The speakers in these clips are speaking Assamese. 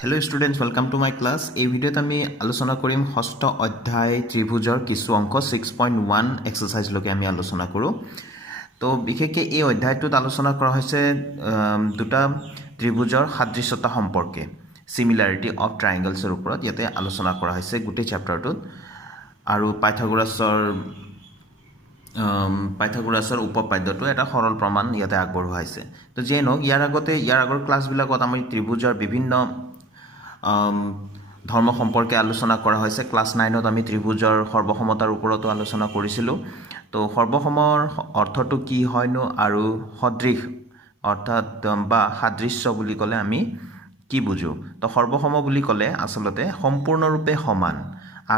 Hello students, welcome to my class. এই ভিডিওত আমি আলোচনা কৰিম ষষ্ঠ অধ্যায় ত্ৰিভুজৰ কিছু অংক 6.1 এক্সাৰসাইজ লকে আমি আলোচনা কৰো। তো বিশেষকৈ এই অধ্যায়টোত আলোচনা কৰা হৈছে দুটা ত্ৰিভুজৰ সাদৃশ্যতা সম্পৰ্কে সিমিলাৰিটি অফ ট্ৰায়াঙ্গলছৰ ওপৰত ইয়াতে আলোচনা কৰা হৈছে গোটেই চেপ্টাৰটোত আৰু পাইথাগোৰাছৰ উপপাদ্যটো এটা সৰল প্ৰমাণ ইয়াতে আগবঢ়োৱা হৈছে। তো যে নহওক ইয়াৰ আগৰ ক্লাছবিলাকত আমি ত্ৰিভুজৰ বিভিন্ন ধৰ্ম সম্পৰ্কে আলোচনা কৰা হৈছে। ক্লাছ 9ত আমি ত্ৰিভুজৰ সৰ্বসমতাৰ ওপৰতো আলোচনা কৰিছিলোঁ। তো সৰ্বসমৰ অৰ্থটো কি হয়নো আৰু সদৃশ অৰ্থাৎ বা সাদৃশ্য বুলি ক'লে আমি কি বুজো? তো সৰ্বসম বুলি ক'লে আসলতে সম্পূৰ্ণৰূপে সমান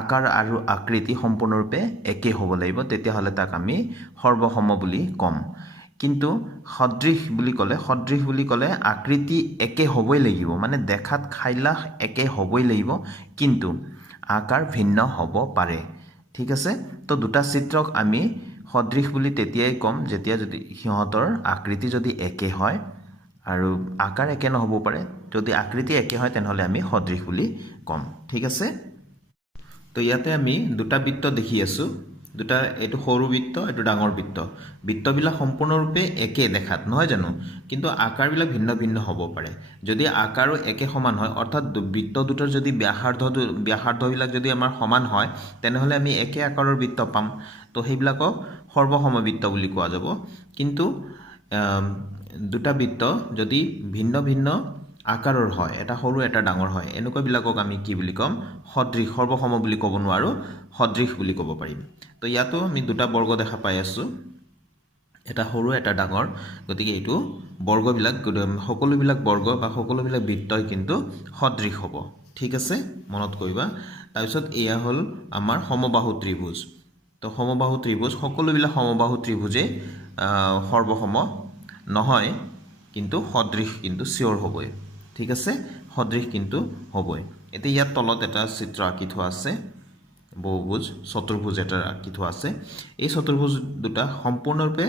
আকাৰ আৰু আকৃতি সম্পূৰ্ণৰূপে একে হ'ব লাগিব, তেতিয়াহ'লে তাক আমি সৰ্বসম বুলি ক'ম। কিন্তু সদৃশ বুলি ক'লে আকৃতি একে হ'বই লাগিব, মানে দেখাত খাইলাখ একে হ'বই লাগিব, কিন্তু আকাৰ ভিন্ন হ'ব পাৰে। ঠিক আছে, তো দুটা চিত্ৰক আমি সদৃশ বুলি তেতিয়াই ক'ম যেতিয়া যদি সিহঁতৰ আকৃতি যদি একে হয় আৰু আকাৰ একে নহ'ব পাৰে। যদি আকৃতি একে হয় তেনেহ'লে আমি সদৃশ বুলি ক'ম। ঠিক আছে, তো ইয়াতে আমি দুটা বৃত্ত দেখি আছো। দুটা, এইটো সৰু বৃত্ত, এইটো ডাঙৰ বৃত্ত। বৃত্তবিলাক সম্পূৰ্ণৰূপে একে দেখাত, নহয় জানো? কিন্তু আকাৰবিলাক ভিন্ন ভিন্ন হ'ব পাৰে। যদি আকাৰো একে সমান হয়, অৰ্থাৎ বৃত্ত দুটাৰ যদি ব্যাসাৰ্ধবিলাক যদি আমাৰ সমান হয়, তেনেহ'লে আমি একে আকাৰৰ বৃত্ত পাম। তো সেইবিলাকক সৰ্বসম বৃত্ত বুলি কোৱা যাব। কিন্তু দুটা বৃত্ত যদি ভিন্ন ভিন্ন আকাৰৰ হয়, এটা সৰু এটা ডাঙৰ হয়, এনেকুৱাবিলাকক আমি কি বুলি ক'ম? সদৃশ। সৰ্বসম বুলি ক'ব নোৱাৰোঁ, সদৃশ বুলি ক'ব পাৰিম। তো ইয়াতো আমি দুটা বৰ্গ দেখা পাই আছোঁ, এটা সৰু এটা ডাঙৰ। গতিকে এইটো বৰ্গবিলাক সকলোবিলাক বৰ্গ বা সকলোবিলাক বৃত্তই কিন্তু সদৃশ হ'ব। ঠিক আছে, মনত কৰিবা। তাৰপিছত এয়া হ'ল আমাৰ সমবাহু ত্ৰিভুজ। তো সমবাহু ত্ৰিভুজ, সকলোবিলাক সমবাহু ত্ৰিভুজেই সৰ্বসম নহয়, কিন্তু সদৃশ কিন্তু চিয়ৰ হ'বই। ঠিক আছে, সদৃশ কিন্তু হ'বই। এতিয়া ইয়াত তলত এটা চিত্ৰ আঁকি থোৱা আছে, বহুভুজ চতুৰ্ভুজ এটা আঁকি থোৱা আছে। এই চতুৰ্ভুজ দুটা সম্পূৰ্ণৰূপে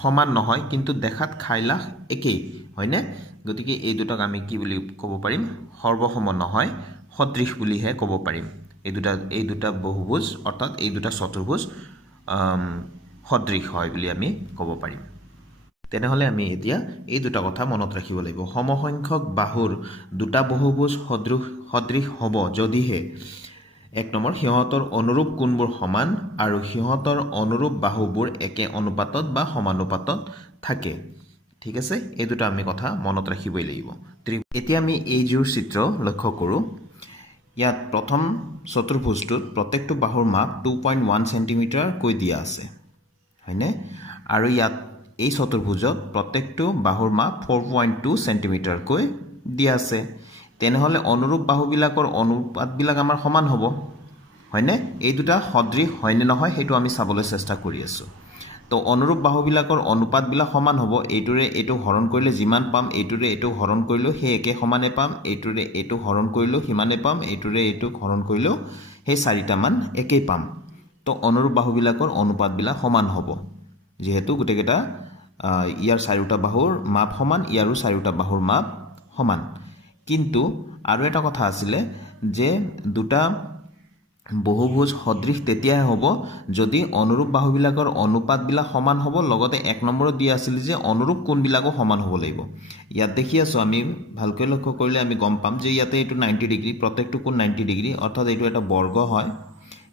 সমান নহয়, কিন্তু দেখাত খাইলাখ একেই, হয়নে? গতিকে এই দুটাক আমি কি বুলি ক'ব পাৰিম? সৰ্বসম নহয়, সদৃশ বুলিহে ক'ব পাৰিম। এই দুটা বহুভুজ অৰ্থাৎ এই দুটা চতুৰ্ভুজ সদৃশ হয় বুলি আমি ক'ব পাৰিম। তেনেহ'লে আমি এতিয়া এই দুটা কথা মনত ৰাখিব লাগিব। সমসংখ্যক বাহুৰ দুটা বহুভুজ সদৃশ হ'ব যদিহে এক নম্বৰ, সিহঁতৰ অনুৰূপ কোণবোৰ সমান আৰু সিহঁতৰ অনুৰূপ বাহুবোৰ একে অনুপাতত বা সমানুপাতত থাকে। ঠিক আছে, এই দুটা আমি কথা মনত ৰাখিবই লাগিব। এতিয়া আমি এইযোৰ চিত্ৰ লক্ষ্য কৰোঁ। ইয়াত প্ৰথম চতুৰ্ভুজটোত প্ৰত্যেকটো বাহুৰ মাপ 2.1 চেণ্টিমিটাৰকৈ দিয়া আছে, হয়নে? আৰু ইয়াত এই চতুৰ্ভুজত প্ৰত্যেকটো বাহুৰ মাপ 4.2 চেণ্টিমিটাৰকৈ দিয়া আছে। তেনেহ'লে অনুৰূপ বাহুবিলাকৰ অনুপাতবিলাক আমাৰ সমান হ'ব, হয়নে? এই দুটা সদৃশ হয়নে নহয় সেইটো আমি চাবলৈ চেষ্টা কৰি আছোঁ। তো অনুৰূপ বাহুবিলাকৰ অনুপাতবিলাক সমান হ'ব। এইটোৰে এইটো হৰণ কৰিলে যিমান পাম, এইটোৰে এইটো হৰণ কৰিলেও সেই একে সমানে পাম, এইটোৰে এইটো হৰণ কৰিলেও সিমানে পাম, এইটোৰে এইটোক হৰণ কৰিলেও সেই চাৰিটামান একেই পাম। তো অনুৰূপ বাহুবিলাকৰ অনুপাতবিলাক সমান হ'ব, যিহেতু গোটেইকেইটা ইয়াৰ চাৰিওটা বাহুৰ মাপ সমান, ইয়াৰো চাৰিওটা বাহুৰ মাপ সমান। কিন্তু আৰু এটা কথা আছিলে যে দুটা বহুভুজ সদৃশ তেতিয়াহে হ'ব যদি অনুৰূপ বাহুবিলাকৰ অনুপাতবিলাক সমান হ'ব, লগতে এক নম্বৰত দিয়া আছিল যে অনুৰূপ কোণবিলাকো সমান হ'ব লাগিব। ইয়াত দেখি আছোঁ আমি, ভালকৈ লক্ষ্য কৰিলে আমি গম পাম যে ইয়াতে এইটো 90 ডিগ্ৰী, প্ৰত্যেকটো কোণ 90 ডিগ্ৰী, অৰ্থাৎ এইটো এটা বৰ্গ হয়।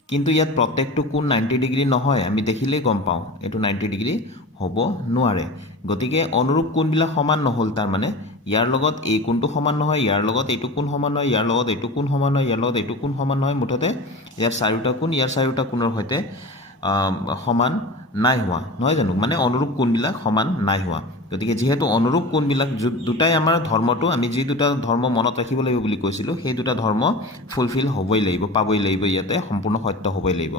কিন্তু ইয়াত প্ৰত্যেকটো কোণ 90 ডিগ্ৰী নহয়, আমি দেখিলেই গম পাওঁ এইটো 90 ডিগ্ৰী হ'ব নোৱাৰে। গতিকে অনুৰূপ কোণবিলাক সমান নহ'ল, তাৰমানে ইয়াৰ লগত এই কোণটো সমান নহয়, ইয়াৰ লগত এইটো কোণ সমান নহয়, ইয়াৰ লগত এইটো কোণ সমান নহয়, ইয়াৰ লগত এইটো কোণ সমান নহয়। মুঠতে ইয়াৰ চাৰিওটা কোণ ইয়াৰ চাৰিওটা কোণৰ সৈতে সমান নাই হোৱা, নহয় জানো? মানে অনুৰূপ কোণবিলাক সমান নাই হোৱা। গতিকে যিহেতু অনুৰূপ কোণবিলাক দুটাই আমাৰ ধৰ্মটো, আমি যি দুটা ধৰ্ম মনত ৰাখিব লাগিব বুলি কৈছিলোঁ, সেই দুটা ধৰ্ম ফুলফিল হ'বই লাগিব, পাবই লাগিব, ইয়াতে সম্পূৰ্ণ সত্য হ'বই লাগিব।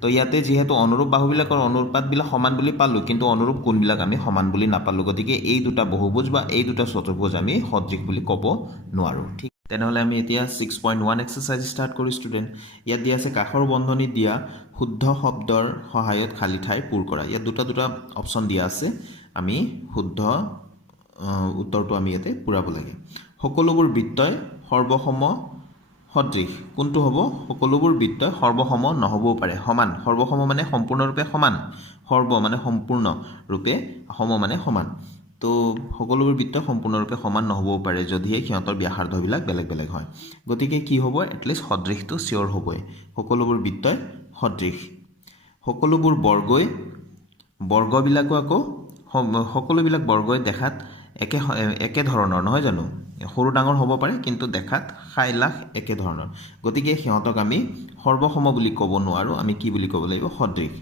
তো ইয়াতে যিহেতু অনুৰূপ বাহুবিলাকৰ অনুপাতবিলাক সমান বুলি পালোঁ, কিন্তু অনুৰূপ কোণবিলাক আমি সমান বুলি নাপালোঁ। গতিকে এই দুটা বহুভুজ বা এই দুটা চতুৰ্ভুজ আমি সদৃশ বুলি ক'ব নোৱাৰোঁ। ঠিক, তেনেহ'লে আমি এতিয়া 6.1 এক্সাৰচাইজ ষ্টাৰ্ট কৰোঁ ষ্টুডেণ্ট। ইয়াত দিয়া আছে কাষৰ বন্ধনীত দিয়া শুদ্ধ শব্দৰ সহায়ত খালী ঠাই পূৰ কৰা। ইয়াত দুটা অপশ্যন দিয়া আছে, আমি শুদ্ধ উত্তৰটো আমি ইয়াতে পূৰাব লাগে। সকলোবোৰ বৃত্তই সৰ্বসম সদৃশ কোনটো হ'ব সকলোবোৰ বৃত্তই সৰ্বসম নহবও পাৰে সমান সৰ্বসম মানে সম্পূৰ্ণৰূপে সমান সৰ্ব মানে সম্পূৰ্ণ ৰূপে সম মানে সমান তো সকলোবোৰ বৃত্ত সম্পূৰ্ণৰূপে সমান নহবও পাৰে যদিহে সিহঁতৰ ব্যাসাৰ্ধবিলাক বেলেগ বেলেগ হয় গতিকে কি হ'ব এটলিষ্ট সদৃশটো চিয়ৰ হ'বই সকলোবোৰ বৃত্তই সদৃশ সকলোবোৰ বৰ্গবিলাকো আকৌ সকলোবিলাক বৰ্গই দেখাত একে ধৰণৰ নহয় জানো সৰু ডাঙৰ হ'ব পাৰে কিন্তু দেখাত খাইলাখ একে ধৰণৰ গতিকে সিহঁতক আমি সৰ্বসম বুলি ক'ব নোৱাৰোঁ আমি কি বুলি ক'ব লাগিব সদৃশ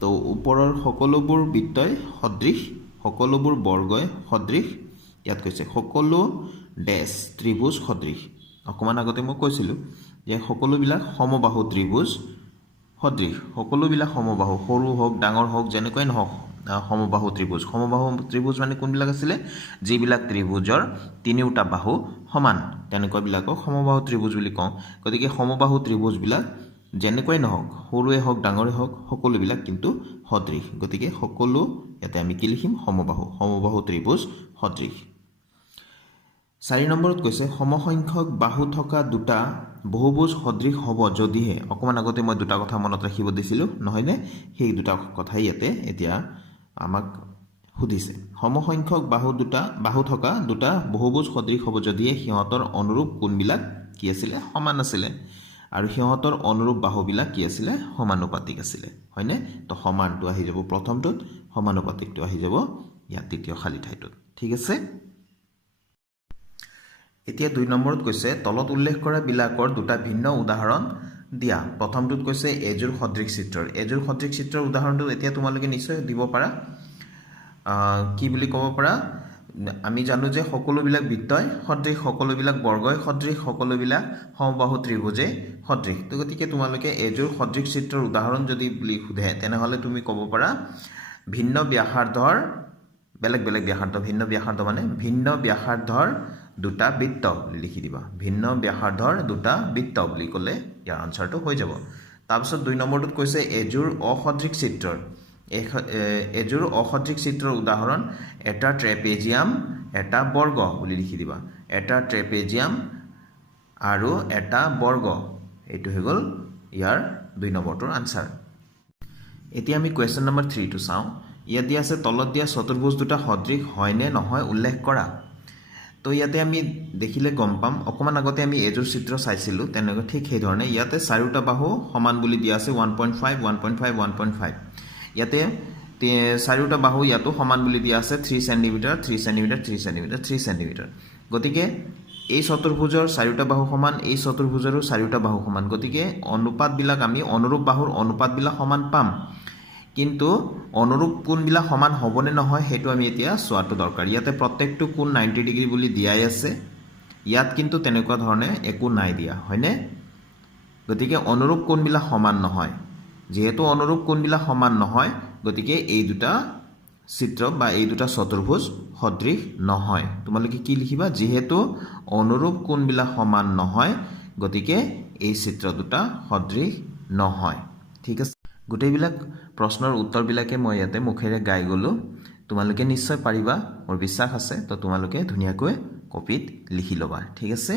তো ওপৰৰ সকলোবোৰ বৃত্তই সদৃশ সকলোবোৰ বৰ্গই সদৃশ ইয়াত কৈছে সকলো ডেছ ত্ৰিভুজ সদৃশ অকণমান আগতে মই কৈছিলোঁ যে সকলোবিলাক সমবাহু ত্ৰিভুজ সদৃশ সকলোবিলাক সমবাহু সৰু হওক ডাঙৰ হওক যেনেকুৱাই নহওক সমবাহু ত্ৰিভুজ মানে কোনবিলাক আছিলে যিবিলাক ত্ৰিভুজৰ তিনিওটা বাহু সমান তেনেকুৱাবিলাকক সমবাহু ত্ৰিভুজ বুলি কওঁ গতিকে সমবাহু ত্ৰিভুজবিলাক যেনেকুৱাই নহওক সৰুৱে হওক ডাঙৰে হওক সকলোবিলাক কিন্তু সদৃশ গতিকে সকলো ইয়াতে আমি কি লিখিম সমবাহু ত্ৰিভুজ সদৃশ 4 নম্বৰত কৈছে সমসংখ্যক বাহু থকা দুটা বহুভুজ সদৃশ হ'ব যদিহে অকণমান আগতে মই দুটা কথা মনত ৰাখিব দিছিলোঁ নহয়নে সেই দুটা কথাই ইয়াতে এতিয়া আমাক সুধিছে সমসংখ্যক বাহু থকা দুটা বহুভুজ সদৃশ হ'ব যদিহে সিহঁতৰ অনুৰূপ কোণবিলাক কি আছিলে সমান আছিলে আৰু সিহঁতৰ অনুৰূপ বাহুবিলাক কি আছিলে সমানুপাতিক আছিলে হয়নে তো সমানটো আহি যাব প্ৰথমটোত সমানুপাতিকটো আহি যাব ইয়াত দ্বিতীয় খালী ঠাইটোত ঠিক আছে এতিয়া 2 নম্বৰত কৈছে তলত উল্লেখ কৰা বিলাকৰ দুটা ভিন্ন উদাহৰণ দিয়া প্ৰথমটোত কৈছে এজোৰ সদৃশ চিত্ৰৰ উদাহৰণটো এতিয়া তোমালোকে নিশ্চয় দিব পাৰা কি বুলি ক'ব পাৰা আমি জানো যে সকলোবিলাক বৃত্তই সদৃশ সকলোবিলাক বৰ্গই সদৃশ সকলোবিলাক সমবাহু ত্ৰিভুজে সদৃশ তো গতিকে তোমালোকে এজোৰ সদৃশ চিত্ৰৰ উদাহৰণ যদি বুলি সোধে তেনেহ'লে তুমি ক'ব পাৰা ভিন্ন ব্যাসাৰ্ধৰ বেলেগ ব্যাসাৰ্ধ ভিন্ন ব্যাসাৰ্ধ মানে ভিন্ন ব্যাসাৰ্ধৰ দুটা বৃত্ত বুলি লিখি দিবা ভিন্ন ব্যাসাৰ্ধৰ দুটা বৃত্ত বুলি ক'লে ইয়াৰ আনসাৰটো হৈ যাব তাৰপিছত 2 নম্বৰটোত কৈছে এজোৰ অসদৃশ চিত্ৰৰ উদাহৰণ এটা ট্ৰেপেজিয়াম এটা বৰ্গ বুলি লিখি দিবা এটা ট্ৰেপেজিয়াম আৰু এটা বৰ্গ এইটো হৈ গ'ল ইয়াৰ 2 নম্বৰটোৰ আনসাৰ এতিয়া আমি কুৱেশ্যন নম্বৰ 3 টো চাওঁ ইয়াত দিয়া আছে তলত দিয়া চতুৰ্ভুজ দুটা সদৃশ হয় নে নহয় উল্লেখ কৰা তো ইয়াতে আমি দেখিলে গম পাম অকমান আগতে আমি এজোৰ চিত্ৰ চাইছিলোঁ তেনেকৈ ঠিক সেই ধৰণে ইয়াতে চাৰিটা বাহু সমান বুলি দিয়া আছে 1.5 1.5 1.5 ইয়াতে চাৰিটা বাহু ইয়াতো সমান বুলি দিয়া আছে 3 সেন্টিমিটাৰ 3 সেন্টিমিটাৰ 3 সেন্টিমিটাৰ 3 সেন্টিমিটাৰ গতিকে এই চতুৰ্ভুজৰ চাৰিটা বাহু সমান এই চতুৰ্ভুজৰো চাৰিটা বাহু সমান গতিকে অনুপাতবিলাক আমি অনুৰূপ বাহুৰ অনুপাতবিলাক সমান পাম কিন্তু অনুৰূপ কোণবিলাক সমান হ'বনে নহয় হেতু আমি এতিয়া চোৱাটো দৰকাৰ ইয়াতে প্ৰত্যেকটো কোণ 90 ডিগ্ৰী বুলি দিয়াই আছে ইয়াত কিন্তু তেনেকুৱা ধৰণে একো নাই দিয়া হয়নে গতিকে অনুৰূপ কোণবিলাক সমান নহয় যেহেতু অনুৰূপ কোণবিলাক সমান নহয় গতিকে এই দুটা চিত্ৰ বা এই দুটা চতুৰ্ভুজ সদৃশ নহয় তোমালোকে কি লিখিবা যেহেতু অনুৰূপ কোণবিলাক সমান নহয় গতিকে এই চিত্ৰ দুটা সদৃশ নহয় ঠিক আছে গোটেইবিলাক প্ৰশ্নৰ উত্তৰবিলাকে মই ইয়াতে মুখেৰে গাই গ'লো তোমালোকে নিশ্চয় পাৰিবা মোৰ বিশ্বাস আছে তো তোমালোকে ধুনীয়াকৈ কপিত লিখি ল'বা ঠিক আছে